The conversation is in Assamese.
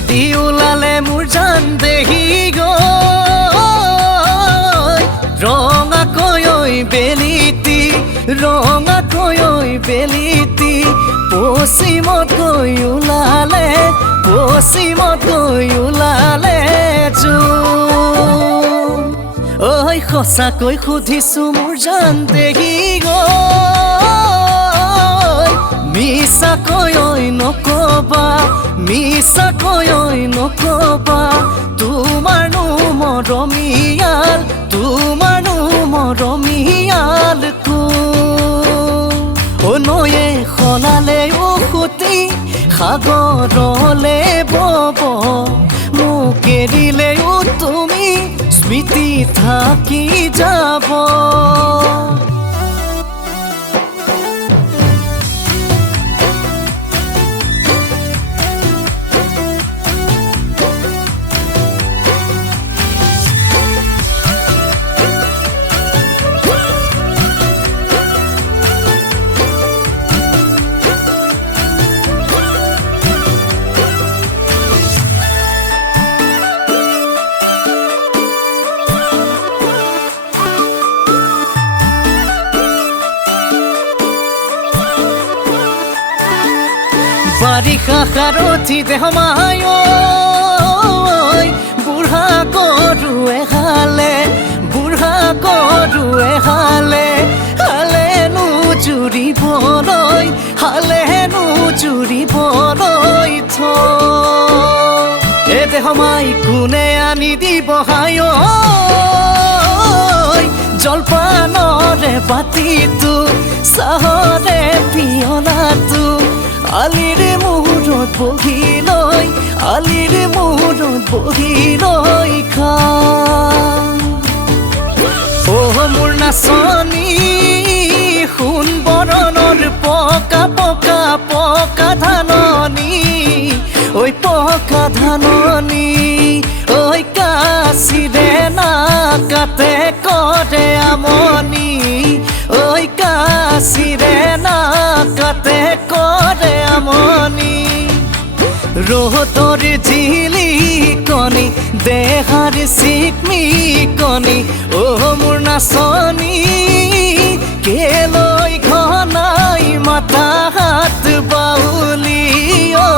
PUBEDI ULALE মোৰ জান দেহি গৈ ৰঙাকৈ ঐ বেলিতি ৰঙাকৈ ঐ বেলিতি পশ্চিমত গৈ ওলালে পশ্চিমত গৈ ওলালে জোন ঐ সঁচাকৈ সুধিছো মোৰ জান দেহি গৈ মিছাকৈ ঐ নকবা মিছাকৈ ঐ নকবা তোমাৰনো মৰমীয়াল তোমাৰনো মৰমীয়াল কোন নয়ে হলালে উখুতি সাগৰলে বব মোক এৰিলেও তুমি স্মৃতি থাকি যাব BARIXA HAROTHI DEHOMAI বুঢ়া গৰুৱে হালে বুঢ়া গৰুৱে হালে হালেনো জুৰিবলৈ হালেনো জুৰিবলৈ এ দেহমাই কোনে আনি দিব হায় জলপানৰে বাতিটো চাহৰে পিয়লাটো আলিৰে মূৰত বহি লৈ আলিৰে মূৰত বহি লৈ খা মোৰ নাচনি সোণ বৰণৰ পকা পকা পকা ধাননি ঐ পকা ধাননি ঐ কাচিৰে নাকাতে কৰে আমনি ঐ কাচিৰে নাকাতে কৰে আমনি ৰ'দৰ জিলিকনি দেহাৰ চিকমিকনি মোৰ নাচনি কেলৈ ঘনাই মাথা হাত বাউলি ঐ